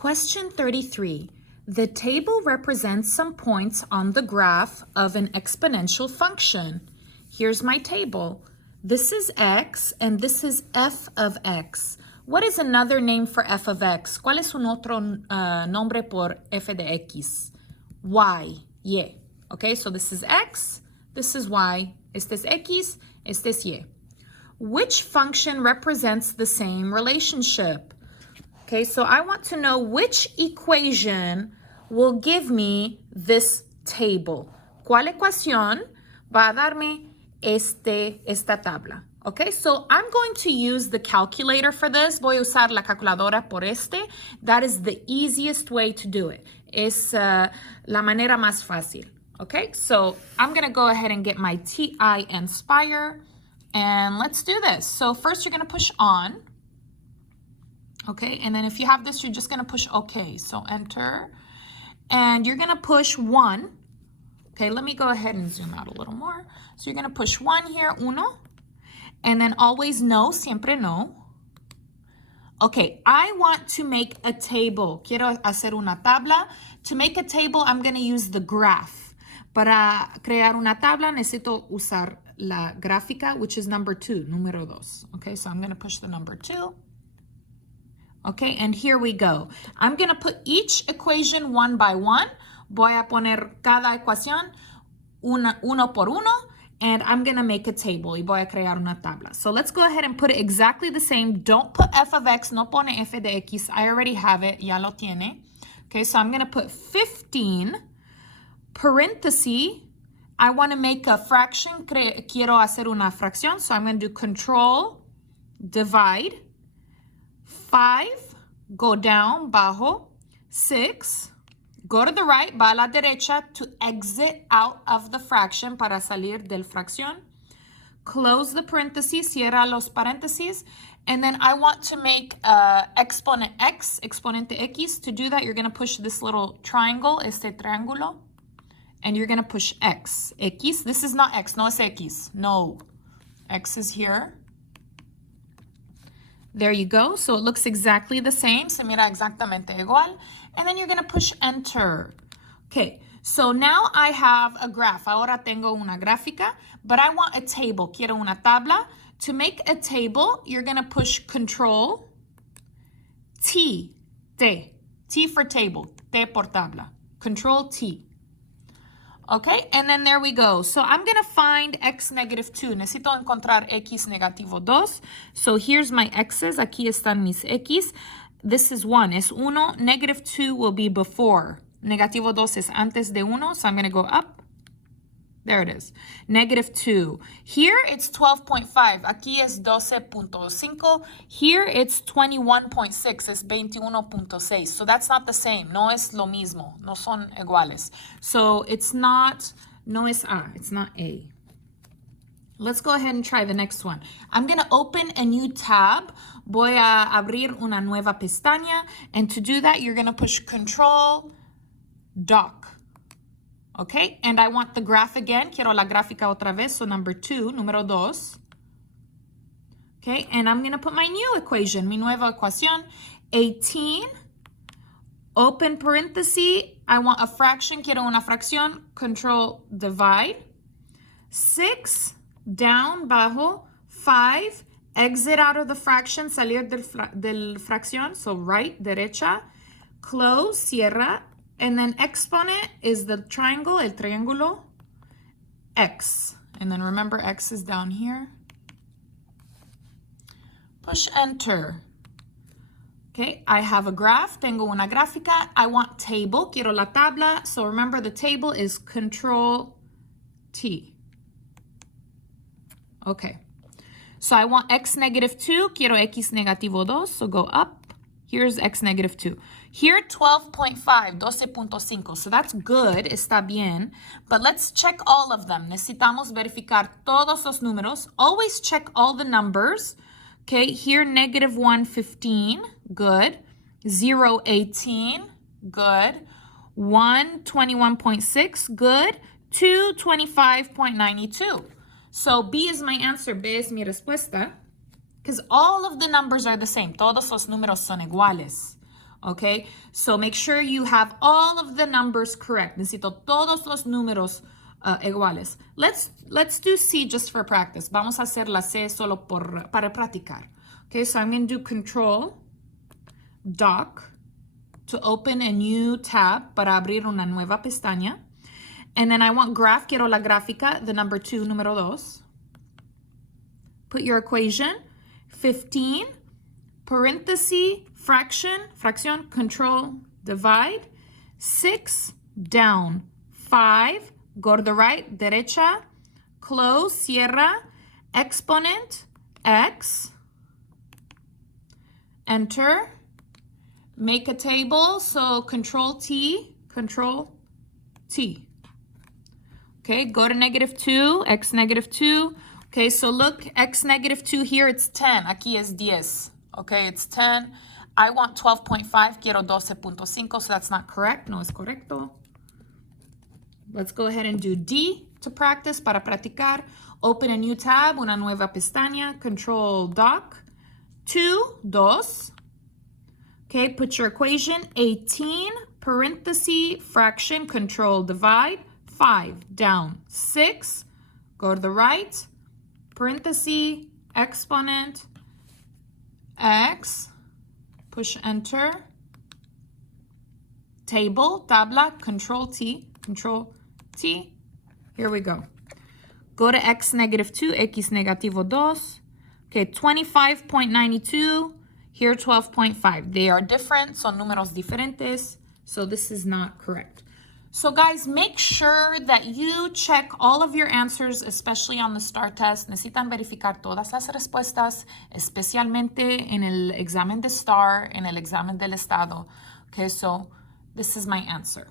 Question 33. The table represents some points on the graph of an exponential function. Here's my table. This is x and this is f of x. What is another name for f of x? ¿Cuál es un otro nombre por f de x? Y. Okay, so this is x, this is y, este es x, este es y. Which function represents the same relationship? Okay, so I want to know which equation will give me this table. ¿Cuál ecuación va a darme esta tabla? Okay, so I'm going to use the calculator for this. Voy a usar la calculadora por este. That is the easiest way to do it. Es la manera más fácil. Okay, so I'm going to go ahead and get my TI Inspire. And let's do this. So first you're going to push on. Okay, and then if you have this, you're just going to push OK. So enter. And you're going to push 1. Okay, let me go ahead and zoom out a little more. So you're going to push 1 here, uno. And then always no, siempre no. Okay, I want to make a table. Quiero hacer una tabla. To make a table, I'm going to use the graph. Para crear una tabla, necesito usar la gráfica, which is number 2, número 2. Okay, so I'm going to push the number 2. Okay, and here we go. I'm going to put each equation one by one. Voy a poner cada ecuación uno por uno. And I'm going to make a table. Y voy a crear una tabla. So let's go ahead and put it exactly the same. Don't put f of x. No pone f de x. I already have it. Ya lo tiene. Okay, so I'm going to put 15 parenthesis. I want to make a fraction. Quiero hacer una fracción. So I'm going to do control, divide. 5, go down, bajo. 6. Go to the right, va a la derecha to exit out of the fraction para salir del fracción. Close the parentheses, cierra los paréntesis. And then I want to make exponent x, exponente x. To do that, you're going to push this little triangle, este triángulo. And you're going to push x. X, this is not x, no es x. No, x is here. There you go. So it looks exactly the same. Se mira exactamente igual. And then you're going to push enter. Okay, so now I have a graph. Ahora tengo una gráfica, but I want a table. Quiero una tabla. To make a table, you're going to push control, T for table, T por tabla. Control T. Okay, and then there we go. So I'm going to find x negative 2. Necesito encontrar x negativo 2. So here's my x's. Aquí están mis x. This is 1. Es 1. Negative 2 will be before. Negativo 2 es antes de 1. So I'm going to go up. There it is. Negative 2. Here it's 12.5. Aquí es 12.5. Here it's 21.6. Es 21.6. So that's not the same. No es lo mismo. No son iguales. So it's not, no es A. It's not A. Let's go ahead and try the next one. I'm going to open a new tab. Voy a abrir una nueva pestaña. And to do that, you're going to push Control, Dock. Okay, and I want the graph again. Quiero la gráfica otra vez. So number 2, número 2. Okay, and I'm going to put my new equation, mi nueva ecuación. 18, open parenthesis. I want a fraction. Quiero una fracción. Control, divide. 6, down, bajo. 5, exit out of the fraction, salir del fracción. So right, derecha. Close, cierra. And then exponent is the triangle, el triángulo, x. And then remember, x is down here. Push enter. Okay, I have a graph. Tengo una gráfica. I want table. Quiero la tabla. So remember, the table is Control T. Okay. So I want x negative 2. Quiero x negativo 2. So go up. Here's x negative 2. Here, 12.5, 12.5. So that's good, está bien. But let's check all of them. Necesitamos verificar todos los números. Always check all the numbers. Okay, here, negative 1, 15. Good. 0, 18. Good. 1, 21.6. Good. 2, 25.92. So B is my answer. B es mi respuesta. Because all of the numbers are the same. Todos los números son iguales. Okay, so make sure you have all of the numbers correct. Necesito todos los números iguales. Let's do C just for practice. Vamos a hacer la C solo para practicar. Okay, so I'm going to do Control Doc to open a new tab para abrir una nueva pestaña. And then I want graph, quiero la gráfica, the number 2, número 2. Put your equation, 15, parenthesis, fracción, control, divide, 6, down, 5, go to the right, derecha, close, cierra, exponent, x, enter, make a table, so control T. Okay, go to -2, x -2. Okay, so look, x -2 here, it's 10. Aquí es 10. Okay, it's 10. I want 12.5, quiero 12.5, so that's not correct. No es correcto. Let's go ahead and do D to practice, para practicar. Open a new tab, una nueva pestaña, Control Doc, 2. Okay, put your equation, 18, parenthesis, fraction, control, divide, 5, down, 6, go to the right, parenthesis, exponent, x, push enter, table, tabla, control T, here we go. Go to x -2, x negativo 2, okay, 25.92, here 12.5. They are different, son números diferentes, so this is not correct. So guys, make sure that you check all of your answers, especially on the STAAR test. Necesitan verificar todas las respuestas, especialmente en el examen de STAAR, en el examen del estado. Okay, so this is my answer.